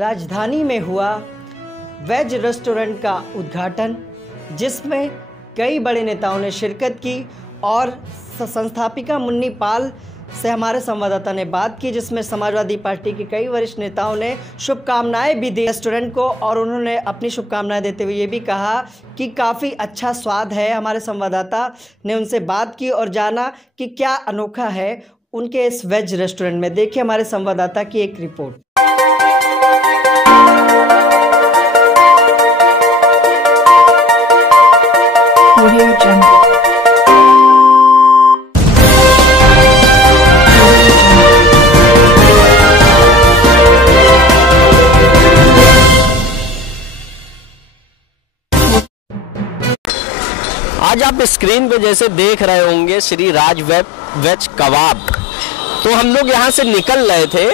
राजधानी में हुआ वेज रेस्टोरेंट का उद्घाटन, जिसमें कई बड़े नेताओं ने शिरकत की और संस्थापिका मुन्नी पाल से हमारे संवाददाता ने बात की, जिसमें समाजवादी पार्टी के कई वरिष्ठ नेताओं ने शुभकामनाएं भी दी रेस्टोरेंट को और उन्होंने अपनी शुभकामनाएं देते हुए ये भी कहा कि काफ़ी अच्छा स्वाद है। हमारे संवाददाता ने उनसे बात की और जाना कि क्या अनोखा है उनके इस वेज रेस्टोरेंट में। देखिए हमारे संवाददाता की एक रिपोर्ट। आज आप स्क्रीन पे जैसे देख रहे होंगे श्री राज वेज कबाब, तो हम लोग यहाँ से निकल रहे थे।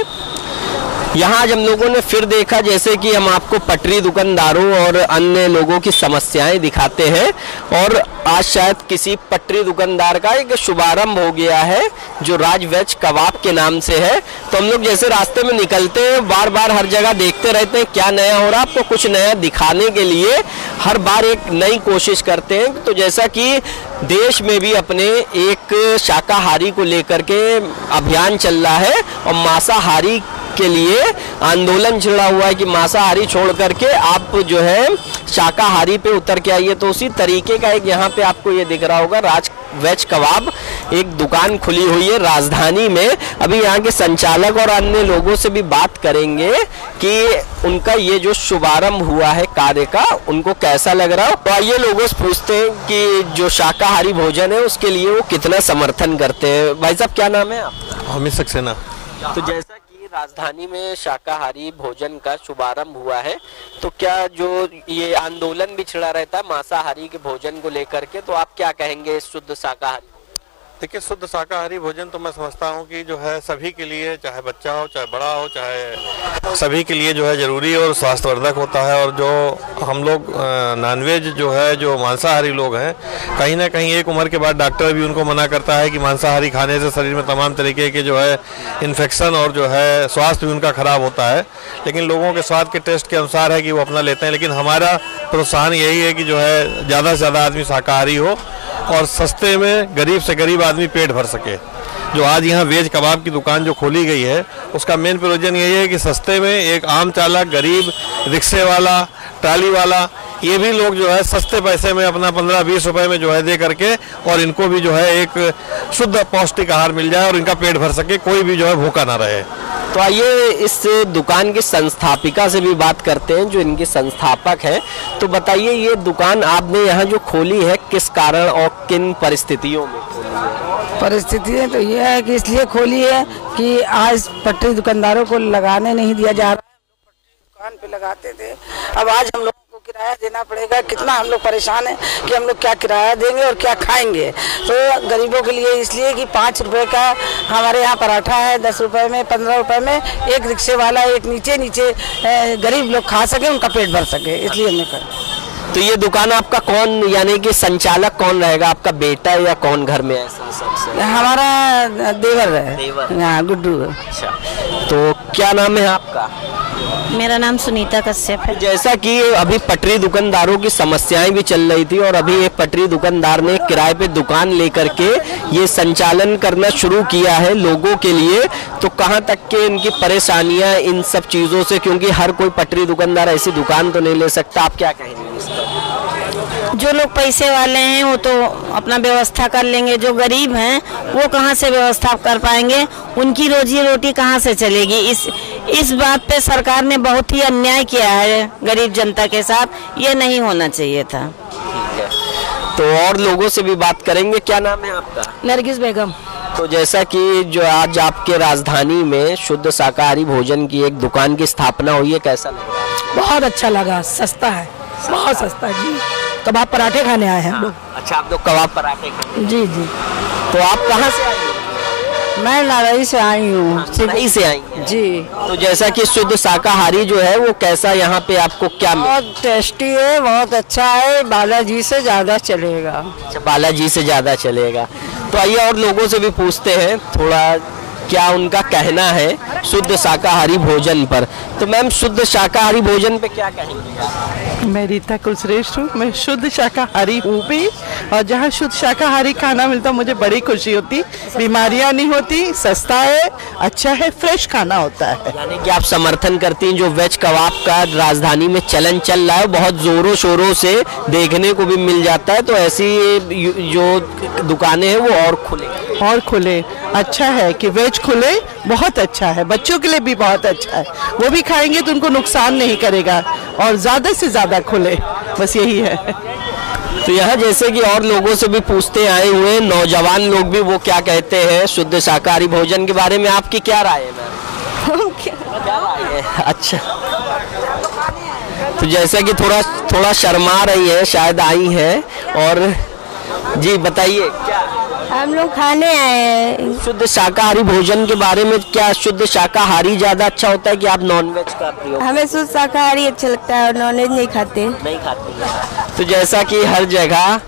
यहाँ आज हम लोगों ने फिर देखा जैसे कि हम आपको पटरी दुकानदारों और अन्य लोगों की समस्याएं दिखाते हैं, और आज शायद किसी पटरी दुकानदार का एक शुभारंभ हो गया है जो राज वेज कबाब के नाम से है। तो हम लोग जैसे रास्ते में निकलते हैं बार बार हर जगह देखते रहते हैं क्या नया हो रहा है, आपको कुछ नया दिखाने के लिए हर बार एक नई कोशिश करते हैं। तो जैसा कि देश में भी अपने एक शाकाहारी को लेकर के अभियान चल रहा है और मांसाहारी के लिए आंदोलन छिड़ा हुआ है कि मांसाहारी छोड़ करके आप जो है शाकाहारी पे उतर के आइए, तो उसी तरीके का एक यहाँ पे आपको ये दिख रहा होगा राज वेज कबाब एक दुकान खुली हुई है राजधानी में। अभी यहाँ के संचालक और अन्य लोगों से भी बात करेंगे कि उनका ये जो शुभारंभ हुआ है कार्य का उनको कैसा लग रहा है। तो आइए लोगों से पूछते हैं कि जो शाकाहारी भोजन है उसके लिए वो कितना समर्थन करते हैं। भाई साहब क्या नाम है आपका? हमीद सक्सेना। तो जैसा राजधानी में शाकाहारी भोजन का शुभारंभ हुआ है, तो क्या जो ये आंदोलन भी छिड़ा रहता है मांसाहारी के भोजन को लेकर के, तो आप क्या कहेंगे शुद्ध शाकाहारी? देखिए, शुद्ध शाकाहारी भोजन तो मैं समझता हूँ कि जो है सभी के लिए, चाहे बच्चा हो चाहे बड़ा हो चाहे सभी के लिए जो है ज़रूरी और स्वास्थ्यवर्धक होता है। और जो हम लोग नॉनवेज जो है जो मांसाहारी लोग हैं, कहीं ना कहीं एक उम्र के बाद डॉक्टर भी उनको मना करता है कि मांसाहारी खाने से शरीर में तमाम तरीके के जो है इन्फेक्शन और जो है स्वास्थ्य भी उनका ख़राब होता है। लेकिन लोगों के स्वाद के टेस्ट के अनुसार है कि वो अपना लेते हैं। लेकिन हमारा प्रोत्साहन यही है कि जो है ज़्यादा से ज़्यादा आदमी शाकाहारी हो और सस्ते में गरीब से गरीब आदमी पेट भर सके। जो आज यहाँ वेज कबाब की दुकान जो खोली गई है उसका मेन प्रयोजन यही है कि सस्ते में एक आम चालक, गरीब, रिक्शे वाला, ट्राली वाला, ये भी लोग जो है सस्ते पैसे में अपना 15-20 रुपए में जो है दे करके और इनको भी जो है एक शुद्ध पौष्टिक आहार मिल जाए और इनका पेट भर सके, कोई भी जो है भूखा ना रहे। तो आइए इस दुकान की संस्थापिका से भी बात करते हैं जो इनके संस्थापक हैं। तो बताइए ये दुकान आपने यहाँ जो खोली है किस कारण और किन परिस्थितियों में खोली है? परिस्थितियाँ तो ये है कि इसलिए खोली है कि आज पटरी दुकानदारों को लगाने नहीं दिया जा रहा है। दुकान पे लगाते थे, अब आज हम लोग को किराया देना पड़ेगा। कितना हम लोग परेशान हैं कि हम लोग क्या किराया देंगे और क्या खाएंगे। तो गरीबों के लिए इसलिए कि 5 रुपए का हमारे यहाँ पराठा है, 10 रुपए में, 15 रुपए में एक रिक्शे वाला, एक नीचे गरीब लोग खा सके, उनका पेट भर सके, इसलिए हमने कर। तो ये दुकान आपका कौन, यानी कि संचालक कौन रहेगा, आपका बेटा या कौन घर में ऐसा सबसे? हमारा देवर है, हाँ, गुड्डू। अच्छा, तो क्या नाम है आपका? मेरा नाम सुनीता कश्यप है। जैसा कि अभी पटरी दुकानदारों की समस्याएं भी चल रही थी और अभी एक पटरी दुकानदार ने किराए पे दुकान लेकर के ये संचालन करना शुरू किया है लोगों के लिए, तो कहां तक के इनकी परेशानियां इन सब चीजों से, क्योंकि हर कोई पटरी दुकानदार ऐसी दुकान तो नहीं ले सकता, आप क्या कहेंगे इस पर? जो लोग पैसे वाले हैं वो तो अपना व्यवस्था कर लेंगे, जो गरीब हैं वो कहाँ से व्यवस्था कर पाएंगे, उनकी रोजी रोटी कहाँ से चलेगी। इस बात पे सरकार ने बहुत ही अन्याय किया है गरीब जनता के साथ, ये नहीं होना चाहिए था। ठीक है, तो और लोगों से भी बात करेंगे। क्या नाम है आपका? नरगिस बेगम। तो जैसा कि जो आज आपके राजधानी में शुद्ध शाकाहारी भोजन की एक दुकान की स्थापना हुई है, कैसा लगा? बहुत अच्छा लगा, सस्ता है, बहुत सस्ता जी। कबाब पराठे खाने आए हैं हम लोग। अच्छा, आप लोग कबाब पराठे खाने? जी जी। तो आप कहाँ से आए? मैं नारई से आई हूँ। नारई से आई हैं? जी। तो जैसा कि शुद्ध शाकाहारी जो है वो कैसा यहाँ पे आपको क्या मिला? बहुत टेस्टी है, बहुत अच्छा है, बालाजी से ज़्यादा चलेगा। अच्छा, बालाजी से ज़्यादा चलेगा। तो आइए और लोगों से भी पूछते हैं थोड़ा क्या उनका कहना है शुद्ध शाकाहारी भोजन पर। तो मैम, शुद्ध शाकाहारी भोजन पे क्या कहेंगे? मैं रीता कुलश्रेष्ठ हूँ। मैं शुद्ध शाकाहारी हूँ भी, और जहाँ शुद्ध शाकाहारी खाना मिलता मुझे बड़ी खुशी होती। बीमारियाँ नहीं होती, सस्ता है, अच्छा है, फ्रेश खाना होता है। यानी कि आप समर्थन करती हैं जो वेज कबाब का राजधानी में चलन चल रहा है, बहुत जोरों शोरों से देखने को भी मिल जाता है, तो ऐसी जो दुकानें हैं वो और खुले। अच्छा है कि वेज खुले, बहुत अच्छा है, बच्चों के लिए भी बहुत अच्छा है। वो भी खाएंगे तो उनको नुकसान नहीं करेगा, और ज़्यादा से ज़्यादा खुले, बस यही है। तो यहाँ जैसे कि और लोगों से भी पूछते आए हुए हैं, नौजवान लोग भी, वो क्या कहते हैं शुद्ध शाकाहारी भोजन के बारे में, आपकी क्या राय है मैम? क्या राय है? अच्छा, तो जैसा कि थोड़ा शर्मा रही है, शायद आई है, और जी बताइए क्या? हम लोग खाने आए हैं। शुद्ध शाकाहारी भोजन के बारे में, क्या शुद्ध शाकाहारी ज्यादा अच्छा होता है कि आप नॉनवेज खाते हो? हमें शुद्ध शाकाहारी अच्छा लगता है और नॉनवेज नहीं खाते। तो जैसा कि हर जगह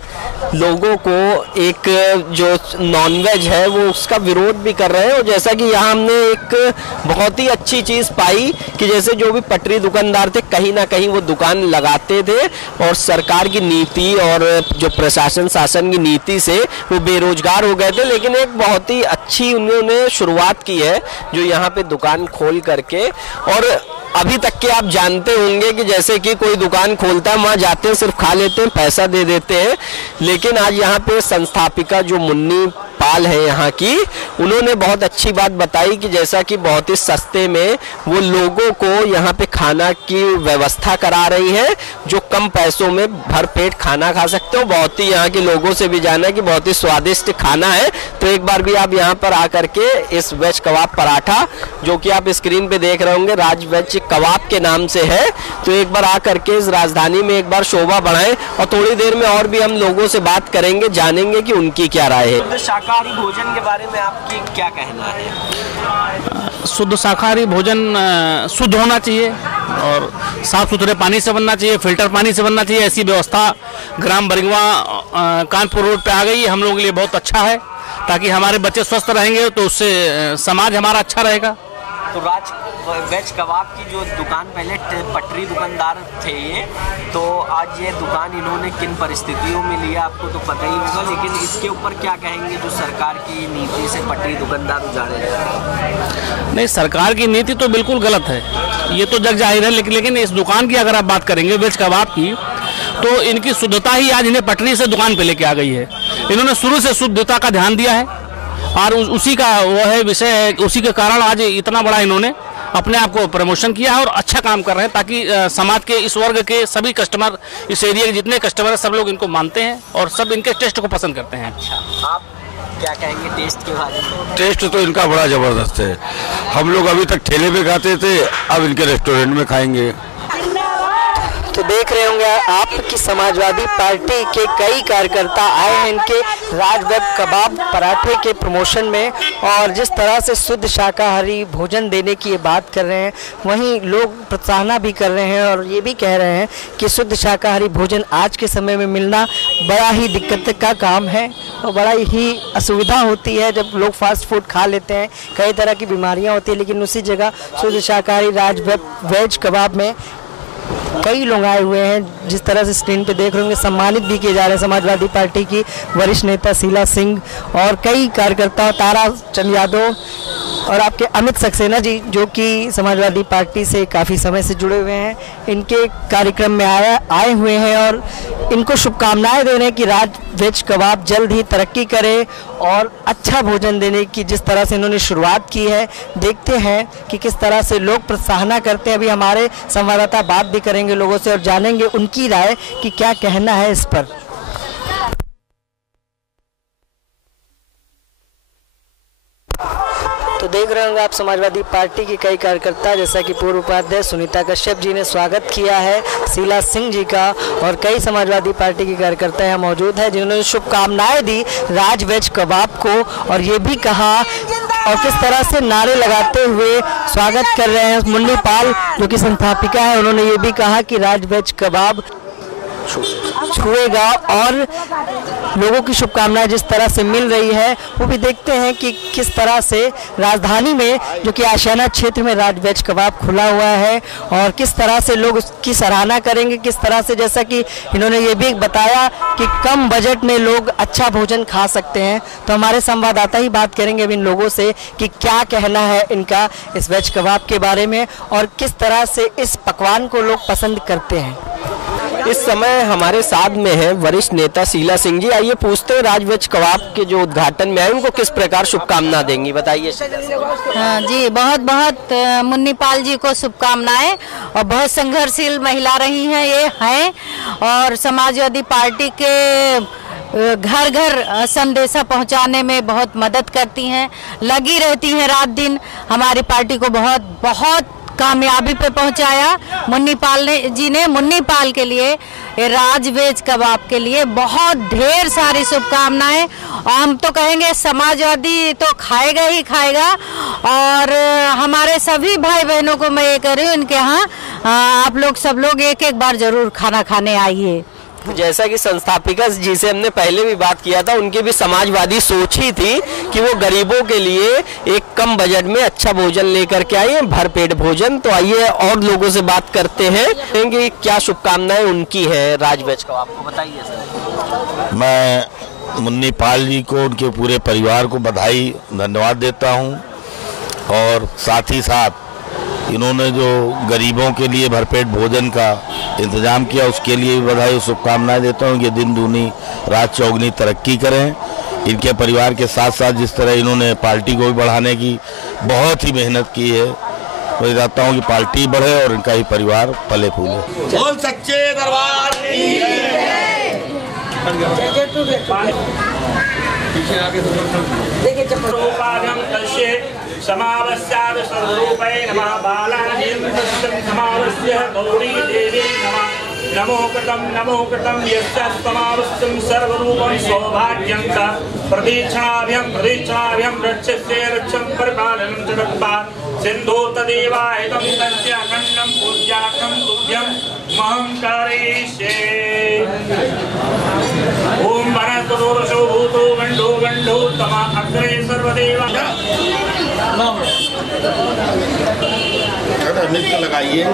लोगों को एक जो नॉनवेज है वो उसका विरोध भी कर रहे हैं, और जैसा कि यहाँ हमने एक बहुत ही अच्छी चीज़ पाई कि जैसे जो भी पटरी दुकानदार थे कहीं ना कहीं वो दुकान लगाते थे, और सरकार की नीति और जो प्रशासन शासन की नीति से वो बेरोजगार हो गए थे, लेकिन एक बहुत ही अच्छी उन्होंने शुरुआत की है जो यहाँ पे दुकान खोल करके। और अभी तक के आप जानते होंगे कि जैसे कि कोई दुकान खोलता है, वहाँ जाते हैं, सिर्फ खा लेते हैं, पैसा दे देते हैं, लेकिन आज यहाँ पे संस्थापिका जो मुन्नी पाल है यहाँ की, उन्होंने बहुत अच्छी बात बताई कि जैसा कि बहुत ही सस्ते में वो लोगों को यहाँ पे खाना की व्यवस्था करा रही है, जो कम पैसों में भरपेट खाना खा सकते हो। बहुत ही यहाँ के लोगों से भी जाना है कि बहुत ही स्वादिष्ट खाना है। तो एक बार भी आप यहाँ पर आकर के इस वेज कबाब पराठा, जो कि आप स्क्रीन पे देख रहे होंगे, राज वेज कबाब के नाम से है, तो एक बार आकर के इस राजधानी में एक बार शोभा बढ़ाएं। और थोड़ी देर में और भी हम लोगों से बात करेंगे, जानेंगे कि उनकी क्या राय है। शाकाहारी भोजन के बारे में आपकी क्या कहना है? शुद्ध शाकाहारी भोजन शुद्ध होना चाहिए और साफ सुथरे पानी से बनना चाहिए, फिल्टर पानी से बनना चाहिए। ऐसी व्यवस्था ग्राम बरिगवा कानपुर रोड पे आ गई, हम लोगों के लिए बहुत अच्छा है, ताकि हमारे बच्चे स्वस्थ रहेंगे तो उससे समाज हमारा अच्छा रहेगा। तो राज वेज कबाब की जो दुकान पहले पटरी दुकानदार थे ये, तो आज ये दुकान इन्होंने किन परिस्थितियों में लिया आपको तो पता ही होगा, लेकिन इसके ऊपर क्या कहेंगे जो सरकार की नीति से पटरी दुकानदार उजाड़े जा रहे हैं? नहीं, सरकार की नीति तो बिल्कुल गलत है, ये तो जग जाहिर है, लेकिन इस दुकान की अगर आप बात करेंगे वेज कबाब की, तो इनकी शुद्धता ही आज इन्हें पटरी से दुकान पे लेके आ गई है। इन्होंने शुरू से शुद्धता का ध्यान दिया है, और उसी का वो है विषय है, उसी के कारण आज इतना बड़ा इन्होंने अपने आप को प्रमोशन किया है और अच्छा काम कर रहे हैं, ताकि समाज के इस वर्ग के सभी कस्टमर, इस एरिया के जितने कस्टमर हैं, सब लोग इनको मानते हैं और सब इनके टेस्ट को पसंद करते हैं। अच्छा, आप क्या कहेंगे टेस्ट के बारे में? टेस्ट तो इनका बड़ा ज़बरदस्त है। हम लोग अभी तक ठेले पे खाते थे, अब इनके रेस्टोरेंट में खाएंगे। तो देख रहे होंगे आप कि समाजवादी पार्टी के कई कार्यकर्ता आए हैं इनके राज वेज कबाब पराठे के प्रमोशन में, और जिस तरह से शुद्ध शाकाहारी भोजन देने की ये बात कर रहे हैं, वहीं लोग प्रोत्साहन भी कर रहे हैं और ये भी कह रहे हैं कि शुद्ध शाकाहारी भोजन आज के समय में मिलना बड़ा ही दिक्कत का काम है और बड़ा ही असुविधा होती है जब लोग फास्ट फूड खा लेते हैं, कई तरह की बीमारियाँ होती हैं। लेकिन उसी जगह शुद्ध शाकाहारी राज वेज कबाब में कई लोग आए हुए हैं, जिस तरह से स्क्रीन पे देख रहे होंगे, सम्मानित भी किए जा रहे हैं। समाजवादी पार्टी की वरिष्ठ नेता शीला सिंह और कई कार्यकर्ता, तारा चंद यादव और आपके अमित सक्सेना जी, जो कि समाजवादी पार्टी से काफ़ी समय से जुड़े हुए हैं, इनके कार्यक्रम में आए हुए हैं और इनको शुभकामनाएं दे रहे हैं कि राज वेज कबाब जल्द ही तरक्की करे और अच्छा भोजन देने की जिस तरह से इन्होंने शुरुआत की है, देखते हैं कि किस तरह से लोग प्रोत्साहन करते हैं। अभी हमारे संवाददाता बात भी करेंगे लोगों से और जानेंगे उनकी राय कि क्या कहना है इस पर। तो देख रहे होंगे आप समाजवादी पार्टी के कई कार्यकर्ता, जैसा कि पूर्व उपाध्यक्ष सुनीता कश्यप जी ने स्वागत किया है शीला सिंह जी का, और कई समाजवादी पार्टी के कार्यकर्ता यहाँ मौजूद हैं जिन्होंने शुभकामनाएं दी राज वेज कबाब को, और ये भी कहा और किस तरह से नारे लगाते हुए स्वागत कर रहे हैं। मुन्नी पाल जो कि संस्थापिका है, उन्होंने ये भी कहा कि राज वेज कबाब छुएगा और लोगों की शुभकामनाएं जिस तरह से मिल रही है वो भी देखते हैं कि किस तरह से राजधानी में जो कि आशियाना क्षेत्र में राज वेज कबाब खुला हुआ है और किस तरह से लोग उसकी सराहना करेंगे, किस तरह से, जैसा कि इन्होंने ये भी बताया कि कम बजट में लोग अच्छा भोजन खा सकते हैं। तो हमारे संवाददाता ही बात करेंगे अब इन लोगों से कि क्या कहना है इनका इस वेज कबाब के बारे में और किस तरह से इस पकवान को लोग पसंद करते हैं। इस समय हमारे साथ में है वरिष्ठ नेता शीला सिंह जी। आइए पूछते हैं राज वेज कबाब के जो उद्घाटन में आए उनको किस प्रकार शुभकामना देंगी, बताइए। जी बहुत बहुत मुन्नी पाल जी को शुभकामनाएं और बहुत संघर्षशील महिला रही हैं ये हैं और समाजवादी पार्टी के घर घर संदेशा पहुंचाने में बहुत मदद करती हैं, लगी रहती हैं रात दिन। हमारी पार्टी को बहुत बहुत कामयाबी पे पहुंचाया मुन्नी पाल के लिए राज वेज कबाब के लिए बहुत ढेर सारी शुभकामनाएं। और हम तो कहेंगे समाजवादी तो खाएगा ही खाएगा और हमारे सभी भाई बहनों को मैं ये कह रही हूँ इनके यहाँ आप लोग सब लोग एक एक बार जरूर खाना खाने आइए। जैसा कि संस्थापिका जी से हमने पहले भी बात किया था, उनकी भी समाजवादी सोच ही थी कि वो गरीबों के लिए एक कम बजट में अच्छा भोजन लेकर के आए, भरपेट भोजन। तो आइए और लोगों से बात करते हैं कि क्या शुभकामनाएं उनकी है राज वेज कबाब को, बताइए सर। मैं मुन्नी पाल जी को, उनके पूरे परिवार को बधाई धन्यवाद देता हूँ और साथ ही साथ इन्होंने जो गरीबों के लिए भरपेट भोजन का इंतजाम किया उसके लिए भी बधाई और शुभकामनाएं देता हूँ कि दिन दूनी रात चौगुनी तरक्की करें। इनके परिवार के साथ साथ जिस तरह इन्होंने पार्टी को भी बढ़ाने की बहुत ही मेहनत की है, मैं चाहता हूँ कि पार्टी बढ़े और इनका ही परिवार फले फूले। बोल सच्चे दरबार समावस्याद सर्वरूपै नमः बालाजीं समावस्य गौरी देवी नमः नमो कृतं यस्य समावस्यं सर्वरूपं सौभाग्यं च प्रदीक्षणाभ्यं रक्षस्य रक्षं परिपालनं च दत्त्वा सिन्धु तदेवायतं तस्य अखण्डं पूज्यार्थं तुभ्यं महं करिष्ये। ओम वनस्तुदोषो भूतो गण्डो तमा अग्रे सर्वदेव मिर्च लगाइए।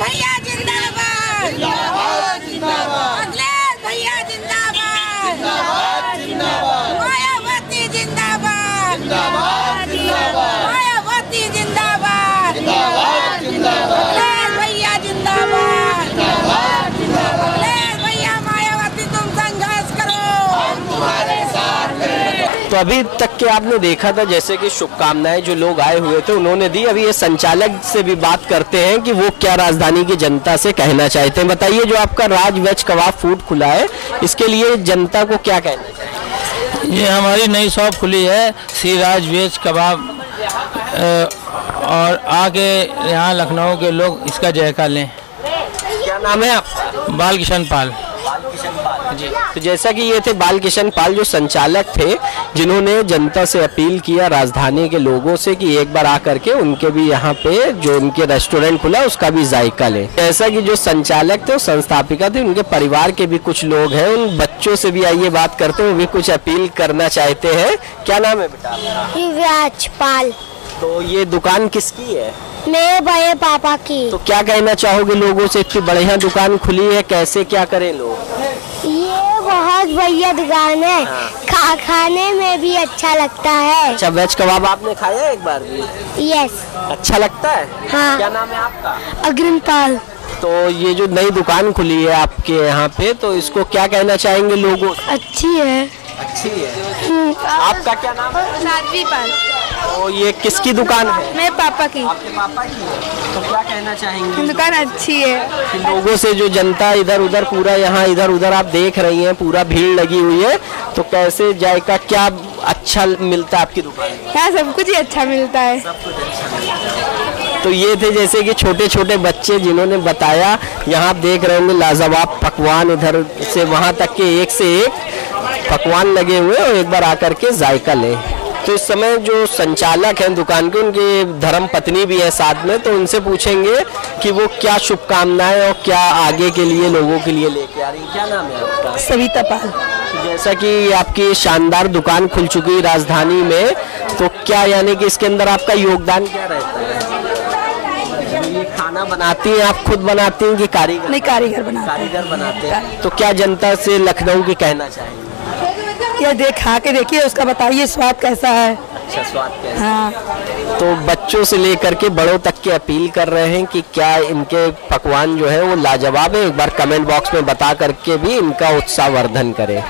भैया जिंदाबाद, अखिलेश भैया जिंदाबाद, मायावती जिंदाबाद, मायावती जिंदाबाद, अखिलेश भैया जिंदाबाद, अखिलेश भैया मायावती तुम संघर्ष करो, हम तुम्हारे साथ हैं। तो अभी तक के आपने देखा था जैसे कि शुभकामनाएं जो लोग आए हुए थे उन्होंने दी। अभी ये संचालक से भी बात करते हैं कि वो क्या राजधानी की जनता से कहना चाहते हैं। बताइए, जो आपका राज वेज कबाब फूड खुला है इसके लिए जनता को क्या कहना चाहिए? ये हमारी नई शॉप खुली है श्री राज वेज कबाब और आके यहाँ लखनऊ के लोग इसका जायका लें। क्या नाम है आपका? बालकिशन पाल जी। तो जैसा कि ये थे बालकिशन पाल जो संचालक थे, जिन्होंने जनता से अपील किया राजधानी के लोगों से कि एक बार आकर के उनके भी यहाँ पे जो उनके रेस्टोरेंट खुला उसका भी जायका लें। जैसा कि जो संचालक थे, संस्थापिका थे, उनके परिवार के भी कुछ लोग हैं, उन बच्चों से भी आइए बात करते हैं, वो भी कुछ अपील करना चाहते हैं। क्या नाम है बेटा? दिव्याज पाल। तो ये दुकान किसकी है? मेरे बड़े पापा की। तो क्या कहना चाहोगे लोगों से, इतनी बढ़िया दुकान खुली है, कैसे क्या करें लोग? ये बहुत बढ़िया दुकान है, खाने में भी अच्छा लगता है। अच्छा, वेज कबाब आपने खाया एक बार भी? यस। अच्छा लगता है? हाँ। क्या नाम है आपका? अग्रिम पाल। तो ये जो नई दुकान खुली है आपके यहाँ पे, तो इसको क्या कहना चाहेंगे लोगों? अच्छी है। अच्छी है। आपका क्या नाम है? साध्वी पाल। तो ये किसकी दुकान है? मेरे पापा की। आपके पापा की है। तो क्या कहना चाहेंगे? दुकान अच्छी है। लोगों से जो जनता इधर उधर पूरा यहाँ इधर उधर आप देख रही हैं, पूरा भीड़ लगी हुई है, तो कैसे जायका क्या अच्छा मिलता है आपकी दुकान में? यहाँ सब कुछ ही अच्छा मिलता है। सब कुछ अच्छा। तो ये थे जैसे कि छोटे छोटे बच्चे जिन्होंने बताया, यहाँ आप देख रहे होंगे लाजवाब पकवान, इधर से वहाँ तक के एक से एक पकवान लगे हुए और एक बार आकर के जायका लें। तो इस समय जो संचालक हैं दुकान के, उनकी धर्म पत्नी भी है साथ में, तो उनसे पूछेंगे कि वो क्या शुभकामनाएं और क्या आगे के लिए लोगों के लिए लेके आ रही हैं। क्या नाम है आपका? सविता पाल। तो जैसा कि आपकी शानदार दुकान खुल चुकी है राजधानी में, तो क्या यानी कि इसके अंदर आपका योगदान क्या रहता है? ये खाना बनाती हैं आप, खुद बनाती हैं कि कारीगर? नहीं, कारीगर बनाते हैं। तो क्या जनता से लखनऊ की कहना चाहेंगे? ये खा के देखिए, उसका बताइए स्वाद कैसा है। अच्छा, स्वाद कैसा? हाँ। तो बच्चों से लेकर के बड़ों तक की अपील कर रहे हैं कि क्या इनके पकवान जो है वो लाजवाब है। एक बार कमेंट बॉक्स में बता करके भी इनका उत्साहवर्धन करें।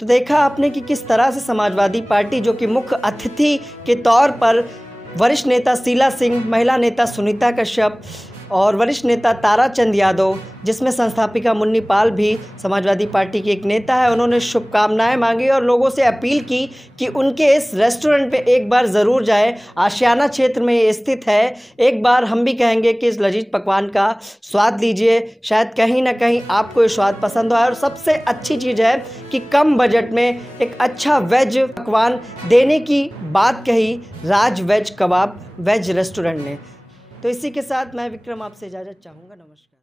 तो देखा आपने कि किस तरह से समाजवादी पार्टी, जो कि मुख्य अतिथि के तौर पर वरिष्ठ नेता शीला सिंह, महिला नेता सुनीता कश्यप और वरिष्ठ नेता ताराचंद यादव, जिसमें संस्थापिका मुन्नी पाल भी समाजवादी पार्टी की एक नेता है, उन्होंने शुभकामनाएं मांगी और लोगों से अपील की कि उनके इस रेस्टोरेंट पे एक बार ज़रूर जाएं। आशियाना क्षेत्र में ये स्थित है। एक बार हम भी कहेंगे कि इस लजीज पकवान का स्वाद लीजिए, शायद कहीं ना कहीं आपको ये स्वाद पसंद आए। और सबसे अच्छी चीज़ है कि कम बजट में एक अच्छा वेज पकवान देने की बात कही राज वेज कबाब वेज रेस्टोरेंट ने। तो इसी के साथ मैं विक्रम आपसे इजाज़त चाहूँगा। नमस्कार।